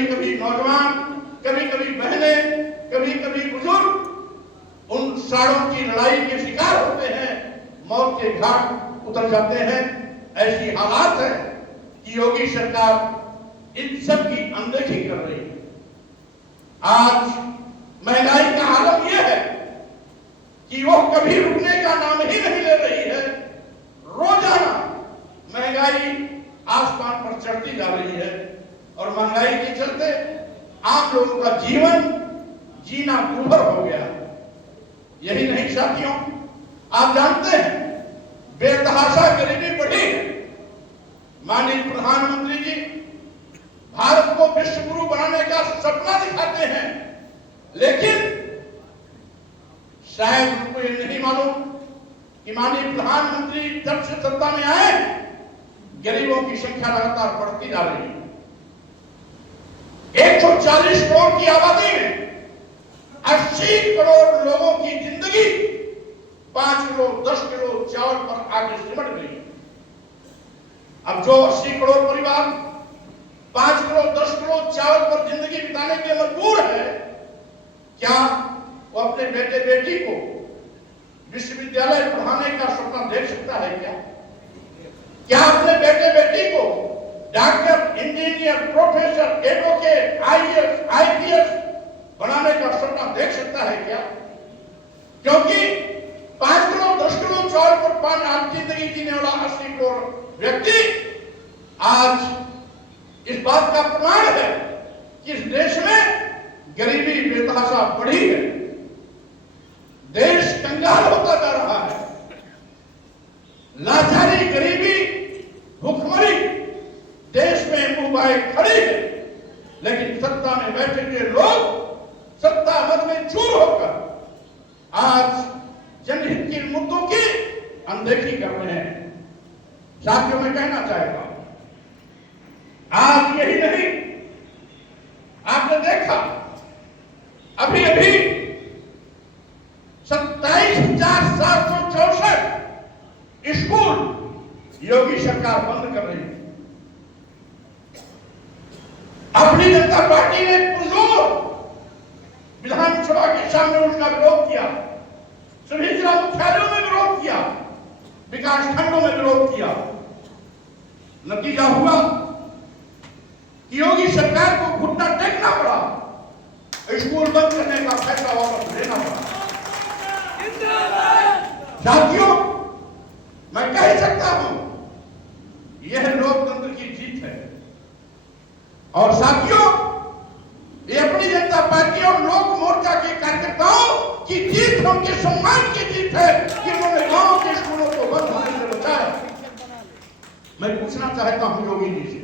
कभी कभी नौजवान, कभी कभी बहनें, कभी कभी बुजुर्ग उन साड़ों की लड़ाई के शिकार होते हैं, मौत के घाट उतर जाते हैं। ऐसी हालात है कि योगी सरकार इन सब की अनदेखी कर रही है। आज महंगाई का आलम यह है कि वो कभी रुकने का नाम ही नहीं ले रही है। रोजाना महंगाई आसमान पर चढ़ती जा रही है और महंगाई के चलते आम लोगों का जीवन जीना दूभर हो गया। यही नहीं साथियों, आप जानते हैं बेतहाशा गरीबी बढ़ी है। माननीय प्रधानमंत्री जी भारत को विश्व गुरु बनाने का सपना दिखाते हैं, लेकिन शायद उनको ये नहीं मालूम कि माननीय प्रधानमंत्री जब से सत्ता में आए गरीबों की संख्या लगातार बढ़ती जा रही है। 140 करोड़ की आबादी में 80 करोड़ लोगों की जिंदगी 5 किलो 10 किलो चावल पर आगे सिमट गई। अब जो 80 करोड़ परिवार 5 किलो 10 किलो चावल पर जिंदगी बिताने के लिए मजबूर है, क्या वो अपने बेटे बेटी को विश्वविद्यालय पढ़ाने का सपना देख सकता है? क्या अपने बेटे बेटी को doctor, engineer, professor, advocate, IAS, IPS बनाने का सपना देख सकता है क्या? क्योंकि 5 किलो 10 किलो चावल पर पान आज जिंदगी जीने वाला 80 करोड़ व्यक्ति आज इस बात का प्रमाण है कि इस देश में गरीबी बेतहाशा बढ़ी है। देश कंगाल होता जा रहा है। लाचारी, गरीबी, भूखमरी देश में मुंह बाए खड़ी है, लेकिन सत्ता में बैठे हुए लोग सत्ता मद में चूर होकर आज जनहित के मुद्दों की अनदेखी कर रहे हैं। साथियों, मैं कहना चाहता हूं, आज यही नहीं, आपने देखा अभी अभी 27,764 स्कूल योगी सरकार बंद कर रही है। अपनी जनता पार्टी ने पुरजोर विधानसभा के सामने उसका विरोध किया, सभी जिला मुख्यालयों में विरोध किया, विकास खंडों में विरोध किया। नतीजा हुआ कि योगी सरकार को घुटना टेकना पड़ा, स्कूल बंद करने का फैसला वापस लेना पड़ा। साथियों, मैं कह सकता हूं यह लोकतंत्र की जीत है। और साथियों, ये अपनी जनता पार्टी और लोक मोर्चा के कार्यकर्ताओं की जीत, उनके सम्मान की जीत है कि उन्होंने गांव के स्कूलों को बंद होने से बचाया। मैं पूछना चाहता हूं योगी जी से,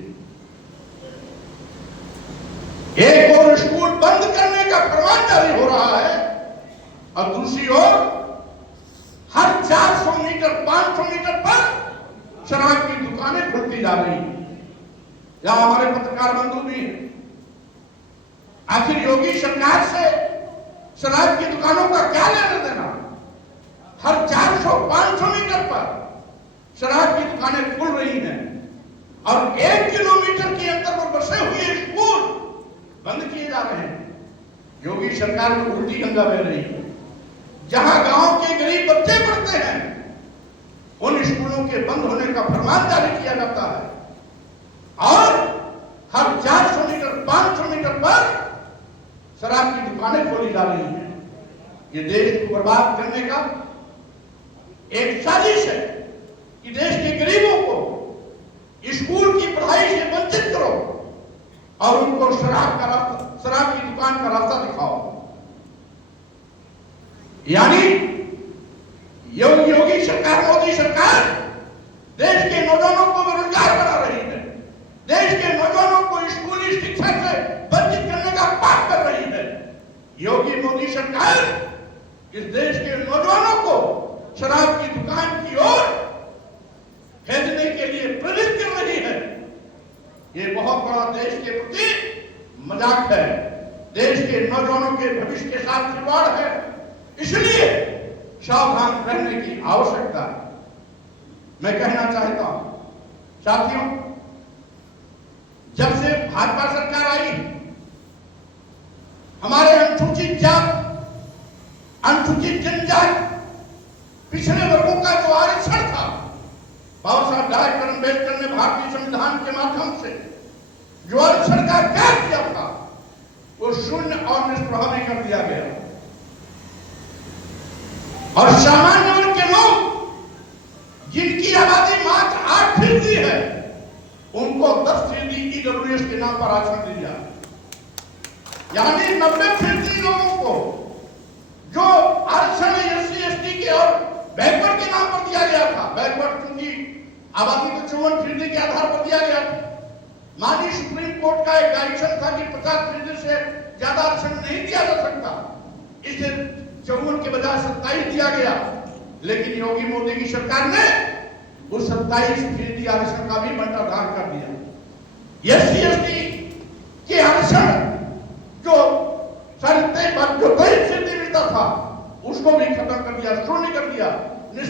एक और स्कूल बंद करने का फरमान जारी हो रहा है और दूसरी ओर हर 400 मीटर 500 मीटर पर शराब की दुकानें खुलती जा रही हैं। यहां हमारे पत्रकार बंधु भी हैं। आखिर योगी सरकार से शराब की दुकानों का क्या लेना देना? हर 400-500 मीटर पर शराब की दुकानें खुल रही हैं और 1 किलोमीटर के अंतर पर बसे हुए स्कूल बंद किए जा रहे हैं। योगी सरकार में उल्टी गंगा बह रही है। जहां गांव के गरीब बच्चे पढ़ते हैं उन स्कूलों के बंद होने का फरमान जारी किया जाता है और हर 400 मीटर 500 मीटर पर शराब की दुकानें खोली जा रही हैं। ये देश को बर्बाद करने का एक साजिश है कि देश के गरीबों को स्कूल की पढ़ाई से वंचित करो और उनको शराब की दुकान का रास्ता दिखाओ। यानी योगी सरकार, मोदी सरकार देश के नौजवानों को बेरोजगार बना रही है, देश के नौजवानों को स्कूली शिक्षा से वंचित करने का पाप कर रही है। योगी मोदी सरकार इस देश के नौजवानों को शराब की दुकान की ओर भेजने के लिए प्रेरित कर रही है। ये बहुत बड़ा देश के प्रति मजाक है, देश के नौजवानों के भविष्य के साथ खिलवाड़ है। इसलिए सावधान रहने की आवश्यकता है। मैं कहना चाहता हूं साथियों, जब से भाजपा सरकार आई हमारे अनुसूचित जात, अनुसूचित जनजाति, पिछड़े वर्गों का जो आरक्षण था, बाबा साहब डॉक्टर अम्बेडकर ने भारतीय संविधान के माध्यम से जो आरक्षण का त्याग किया था, वो शून्य और निष्प्रभावी कर दिया गया। और सामान्य वर्ग के लोग जिनकी आबादी मात्र 8% है, उनको 10% ईडब्ल्यूएस के नाम पर आरक्षण दिया, यानी 90% लोगों को जो आरक्षण एससी एसटी के और बैकवर्ड के नाम पर दिया गया था, बैकवर्ड क्योंकि आबादी को 54% के आधार पर दिया गया था। माननीय सुप्रीम कोर्ट का एक डायरेक्शन था कि 50% से ज्यादा आरक्षण नहीं दिया जा सकता, इसे 54 के बजाय 27 दिया गया। लेकिन योगी मोदी की सरकार ने उस 27% आरक्षण का भी बंटाधार कर दिया। एससी एसटी के आरक्षण जो 23% मिलता था, उसको भी खत्म कर दिया, शून्य कर दिया।